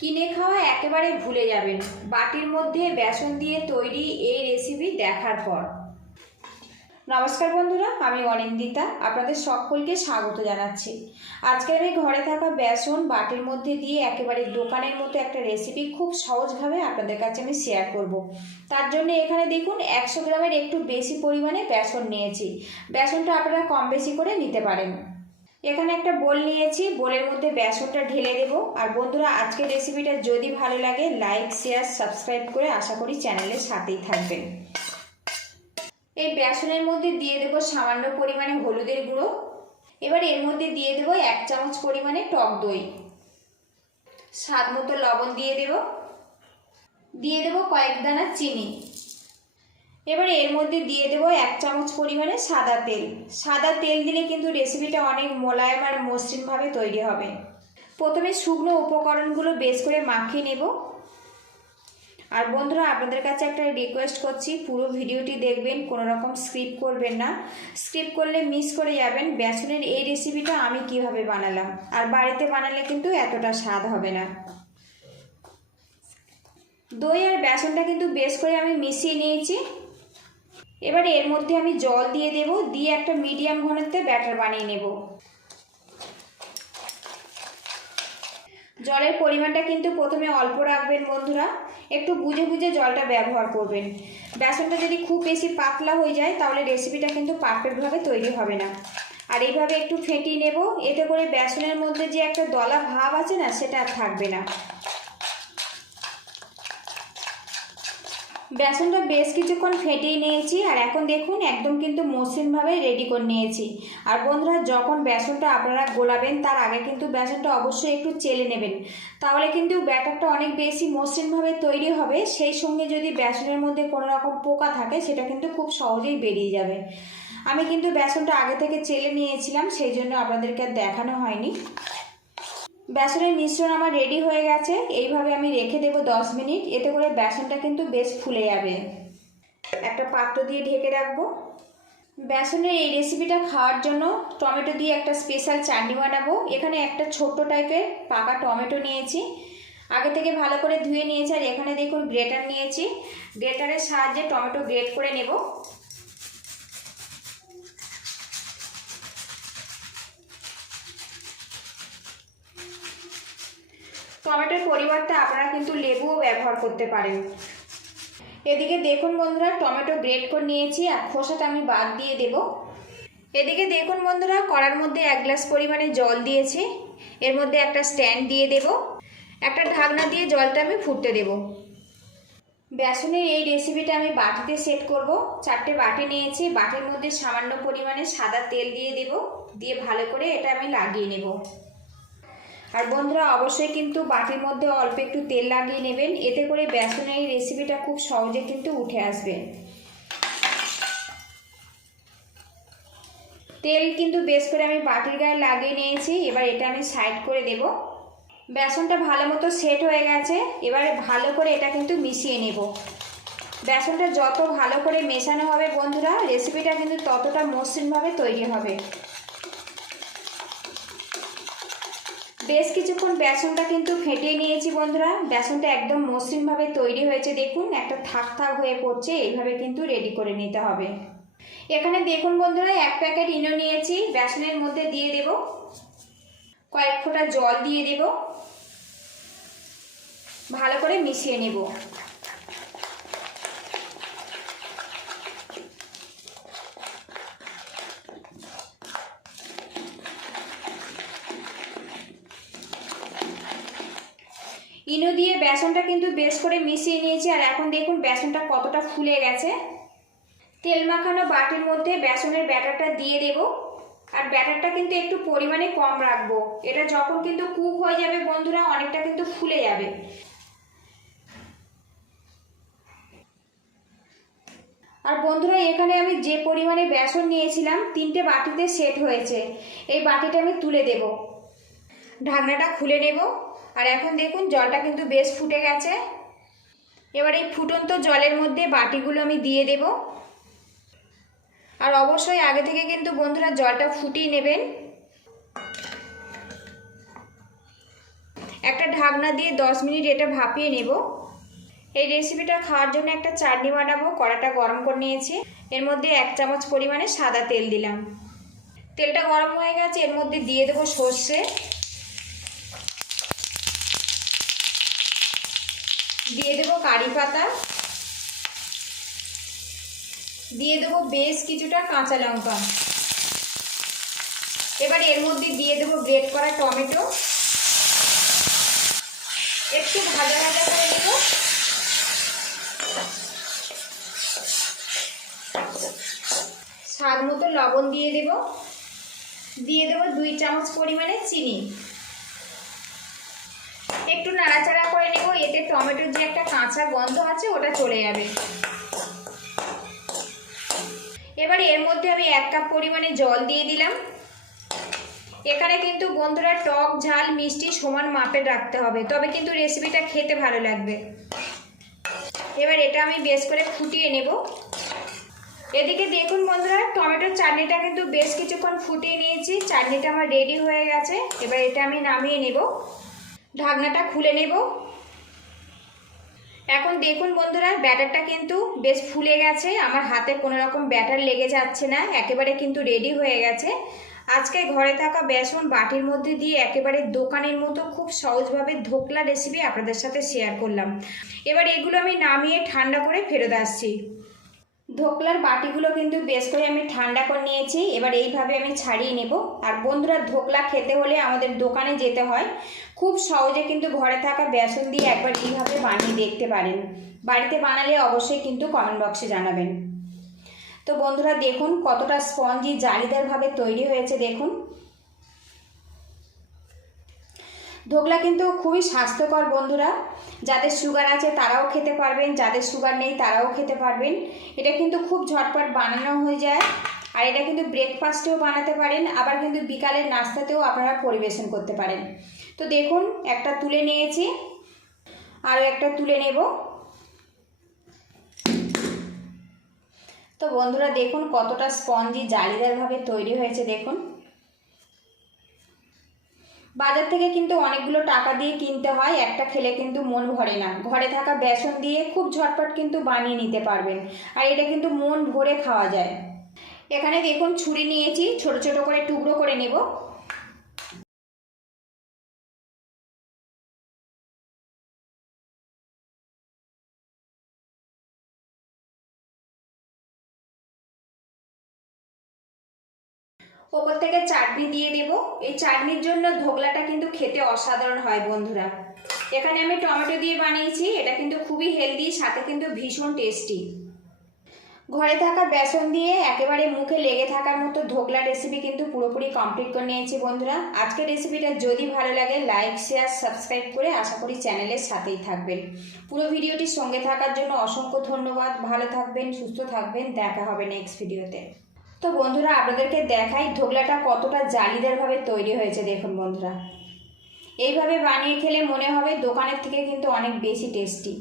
কিনে খাওয়া একেবারে ভুলে যাবেন বাটির মধ্যে বেসন দিয়ে তৈরি এই রেসিপি দেখার পর। নমস্কার বন্ধুরা, আমি অনিন্দিতা আপনাদের সকলকে স্বাগত জানাচ্ছি। আজকে আমি ঘরে থাকা বেসন বাটির মধ্যে দিয়ে একেবারে দোকানের মতো একটা রেসিপি খুব সহজভাবে আপনাদের কাছে আমি শেয়ার করব। তার জন্য এখানে দেখুন 100 গ্রামের একটু বেশি পরিমাণে বেসন নিয়েছি। বেসনটা আপনারা কম বেশি করে নিতে পারেন। এখানে একটা বোল নিয়েছি, বোলের মধ্যে বেসনটা ঢেলে দেব। আর বন্ধুরা, আজকের রেসিপিটা যদি ভালো লাগে লাইক শেয়ার সাবস্ক্রাইব করে আশা করি চ্যানেলের সাথেই থাকবেন। এই বেসনের মধ্যে দিয়ে দেব সামান্য পরিমাণে হলুদের গুঁড়ো। এবার এর মধ্যে দিয়ে দেব 1 চামচ পরিমাণে টক দই, স্বাদ মতো লবণ দিয়ে দেব কয়েক দানা চিনি। এবার এর মধ্যে দিয়ে দেব 1 চামচ পরিমাণে সাদা তেল। সাদা তেল দিলে কিন্তু রেসিপিটা অনেক মোলায়েম আর মসৃণভাবে তৈরি হবে। প্রথমে শুকনো উপকরণগুলো বেশ করে মাখিয়ে নেব। আর বন্ধুরা, আপনাদের কাছে একটা রিকোয়েস্ট করছি, পুরো ভিডিওটি দেখবেন, কোনো রকম স্কিপ করবেন না। স্কিপ করলে মিস করে যাবেন বেসনের এই রেসিপিটা আমি কিভাবে বানালাম। আর বাড়িতে বানালে কিন্তু এতটা স্বাদ হবে না। দই আর বেসনটা কিন্তু বেশ করে আমি মিশিয়ে নিয়েছি। এবারে এর মধ্যে আমি জল দিয়ে দেব, দিয়ে একটা মিডিয়াম ঘনত্বে ব্যাটার বানিয়ে নেব। জলের পরিমাণটা কিন্তু প্রথমে অল্প রাখবেন বন্ধুরা, একটু বুঝে বুঝে জলটা ব্যবহার করবেন। বেসনটা যদি খুব বেশি পাতলা হয়ে যায় তাহলে রেসিপিটা কিন্তু পারফেক্টভাবে তৈরি হবে না। আর এইভাবে একটু ফেটিয়ে নেব, এতে করে বেসনের মধ্যে যে একটা দলা ভাব আছে না, সেটা আর থাকবে না। বেসনটা বেশ কিছুক্ষণ ফেটিয়ে নিয়েছি আর এখন দেখুন একদম কিন্তু মসৃণভাবে রেডি করে নিয়েছি। আর বন্ধুরা, যখন বেসনটা আপনারা গোলাবেন তার আগে কিন্তু বেসনটা অবশ্যই একটু চেলে নেবেন, তাহলে কিন্তু ব্যাটারটা অনেক বেশি মসৃণভাবে তৈরি হবে। সেই সঙ্গে যদি বেসনের মধ্যে কোনো রকম পোকা থাকে সেটা কিন্তু খুব সহজেই বেরিয়ে যাবে। আমি কিন্তু বেসনটা আগে থেকে চেলে নিয়েছিলাম, সেই জন্য আপনাদেরকে আর দেখানো হয়নি। বেসনের মিশ্রণ আমার রেডি হয়ে গেছে। এইভাবে আমি রেখে দেব 10 মিনিট, এতে করে বেসনটা কিন্তু বেশ ফুলে যাবে। একটা পাত্র দিয়ে ঢেকে রাখবো। বেসনের এই রেসিপিটা খাওয়ার জন্য টমেটো দিয়ে একটা স্পেশাল চাটনি বানাবো। এখানে একটা ছোট্ট টাইপের পাকা টমেটো নিয়েছি, আগে থেকে ভালো করে ধুয়ে নিয়েছি। আর এখানে দেখুন গ্রেটার নিয়েছি, গ্রেটারের সাহায্যে টমেটো গ্রেট করে নেব। টমেটোর পরিবর্তে আপনারা কিন্তু লেবুও ব্যবহার করতে পারেন। এদিকে দেখুন বন্ধুরা, টমেটো গ্রেট করে নিয়েছি আর খোসাটা আমি বাদ দিয়ে দেব। এদিকে দেখুন বন্ধুরা, কড়ার মধ্যে 1 গ্লাস পরিমাণে জল দিয়েছি। এর মধ্যে একটা স্ট্যান্ড দিয়ে দেব, একটা ঢাকনা দিয়ে জলটা আমি ফুটতে দেব। বেসনের এই রেসিপিটা আমি বাটিতে সেট করব। 4টে বাটি নিয়েছি, বাটির মধ্যে সামান্য পরিমাণে সাদা তেল দিয়ে দেব, দিয়ে ভালো করে এটা আমি লাগিয়ে নেব। আর বন্ধুরা, অবশ্যই কিন্তু বাটির মধ্যে অল্প একটু তেল লাগিয়ে নেবেন, এতে করে বেসনের এই রেসিপিটা খুব সহজে কিন্তু উঠে আসবে। তেল কিন্তু বেশ করে আমি বাটির গায়ে লাগিয়ে নিয়েছি। এবার এটা আমি সাইড করে দেব। বেসনটা ভালো মতো সেট হয়ে গেছে। এবারে ভালো করে এটা কিন্তু মিশিয়ে নেব। বেসনটা যত ভালো করে মেশানো হবে বন্ধুরা, রেসিপিটা কিন্তু ততটা মসৃণভাবে তৈরি হবে। বেশ কিছুক্ষণ বেসনটা কিন্তু ফেটিয়ে নিয়েছি বন্ধুরা। বেসনটা একদম মসৃণভাবে তৈরি হয়েছে, দেখুন একটা থাক থাক হয়ে পড়ছে। এইভাবে কিন্তু রেডি করে নিতে হবে। এখানে দেখুন বন্ধুরা, 1 প্যাকেট ইনো নিয়েছি, বেসনের মধ্যে দিয়ে দেব। কয়েক ফোঁটা জল দিয়ে দেব, ভালো করে মিশিয়ে নেব। ইনো দিয়ে বেসনটা কিন্তু বেশ করে মিশিয়ে নিয়েছি। আর এখন দেখুন বেসনটা কতটা ফুলে গেছে। তেল মাখানো বাটির মধ্যে বেসনের ব্যাটারটা দিয়ে দেব। আর ব্যাটারটা কিন্তু একটু পরিমাণে কম রাখবো, এটা যখন কিন্তু কুক হয়ে যাবে বন্ধুরা অনেকটা কিন্তু ফুলে যাবে। আর বন্ধুরা, এখানে আমি যে পরিমাণে বেসন নিয়েছিলাম 3টে বাটিতে সেট হয়েছে। এই বাটিটা আমি তুলে দেব, ঢাকনাটা খুলে নেব। আর এখন দেখুন জলটা কিন্তু বেশ ফুটে গেছে। এবার এই ফুটন্ত জলের মধ্যে বাটিগুলো আমি দিয়ে দেব। আর অবশ্যই আগে থেকে কিন্তু বন্ধুরা জলটা ফুটিয়ে নেবেন। একটা ঢাকনা দিয়ে 10 মিনিট এটা ভাপিয়ে নেব। এই রেসিপিটা খাওয়ার জন্য একটা চাটনি বানাবো। কড়াটা গরম করে নিয়েছি, এর মধ্যে 1 চামচ পরিমাণে সাদা তেল দিলাম। তেলটা গরম হয়ে গেছে, এর মধ্যে দিয়ে দেবো সর্ষে, দিয়ে দেবো কারি পাতা, দিয়ে দেবো বেশ কিছুটা কাঁচা লঙ্কা। এবার এর মধ্যে দিয়ে দেবো গ্রেট করা টমেটো, একটু ভাজা ভাজা করে নেব। স্বাদ মতো লবণ দিয়ে দেব, দিয়ে দেবো 2 চামচ পরিমাণে চিনি। একটু নাড়াচাড়া করে নেব, এতে টমেটোর যে একটা কাঁচা গন্ধ আছে ওটা চলে যাবে। এবার এর মধ্যে আমি 1 কাপ পরিমাণে জল দিয়ে দিলাম। এখানে কিন্তু বন্ধুরা টক ঝাল মিষ্টি সমান মাপের রাখতে হবে, তবে কিন্তু রেসিপিটা খেতে ভালো লাগবে। এবার এটা আমি বেশ করে ফুটিয়ে নেব। এদিকে দেখুন বন্ধুরা, টমেটোর চাটনিটা কিন্তু বেশ কিছুক্ষণ ফুটিয়ে নিয়েছি, চাটনিটা আমার রেডি হয়ে গেছে। এবার এটা আমি নামিয়ে নেব, ঢাকনাটা খুলে নেব। এখন দেখুন বন্ধুরা, ব্যাটারটা কিন্তু বেশ ফুলে গেছে, আমার হাতে কোনো রকম ব্যাটার লেগে যাচ্ছে না, একেবারে কিন্তু রেডি হয়ে গেছে। আজকে ঘরে থাকা বেসন বাটির মধ্যে দিয়ে একেবারে দোকানের মতো খুব সহজভাবে ধোকলা রেসিপি আপনাদের সাথে শেয়ার করলাম। এবার এগুলো আমি নামিয়ে ঠান্ডা করে ফেরত আসছি। ধোকলার বাটিগুলো কিন্তু বেশ করে আমি ঠান্ডা করে নিয়েছি, এবার এইভাবে আমি ছাড়িয়ে নেব। আর বন্ধুরা, ধোকলা খেতে হলে আমাদের দোকানে যেতে হয়, খুব সহজে কিন্তু ঘরে থাকা বেসন দিয়ে একবার এইভাবে বানিয়ে দেখতে পারেন। বাড়িতে বানালে অবশ্যই কিন্তু কমেন্ট বক্সে জানাবেন। তো বন্ধুরা দেখুন কতটা স্পঞ্জি জালিদারভাবে তৈরি হয়েছে। দেখুন ধোকলা কিন্তু খুবই স্বাস্থ্যকর বন্ধুরা, যাদের সুগার আছে তারাও খেতে পারবেন, যাদের সুগার নেই তারাও খেতে পারবেন। এটা কিন্তু খুব ঝটপট বানানো হয়ে যায়, আর এটা কিন্তু ব্রেকফাস্টেও বানাতে পারেন, আবার কিন্তু বিকালের নাস্তাতেও আপনারা পরিবেশন করতে পারেন। তো দেখুন একটা তুলে নিয়েছি, আরও একটা তুলে নেব। তো বন্ধুরা দেখুন কতটা স্পঞ্জি জালিদারভাবে তৈরি হয়েছে। দেখুন বাজার থেকে কিন্তু অনেকগুলো টাকা দিয়ে কিনতে হয়, একটা খেলে কিন্তু মন ভরে না। ঘরে থাকা বেসন দিয়ে খুব ঝটপট কিন্তু বানিয়ে নিতে পারবেন, আর এটা কিন্তু মন ভরে খাওয়া যায়। এখানে দেখুন ছুরি নিয়েছি, ছোট ছোট করে টুকরো করে নেব। ওপর থেকে চাটনি দিয়ে দেব। এই চাটনির জন্য ধোকলাটা কিন্তু খেতে অসাধারণ হয় বন্ধুরা। এখানে আমি টমেটো দিয়ে বানিয়েছি, এটা কিন্তু খুবই হেলদি, সাথে কিন্তু ভীষণ টেস্টি। ঘরে থাকা বেসন দিয়ে একেবারে মুখে লেগে থাকার মতো ধোকলা রেসিপি কিন্তু পুরোপুরি কমপ্লিট করে নিয়েছি বন্ধুরা। আজকের রেসিপিটা যদি ভালো লাগে লাইক শেয়ার সাবস্ক্রাইব করে আশা করি চ্যানেলের সাথেই থাকবেন। পুরো ভিডিওটির সঙ্গে থাকার জন্য অসংখ্য ধন্যবাদ। ভালো থাকবেন, সুস্থ থাকবেন, দেখা হবে নেক্সট ভিডিওতে। তো বন্ধুরা আপনাদেরকে দেখাই ধোকলাটা কতটা জালিদারভাবে তৈরি হয়েছে। দেখুন বন্ধুরা, এইভাবে বানিয়ে খেলে মনে হবে দোকানের থেকে কিন্তু অনেক বেশি টেস্টি।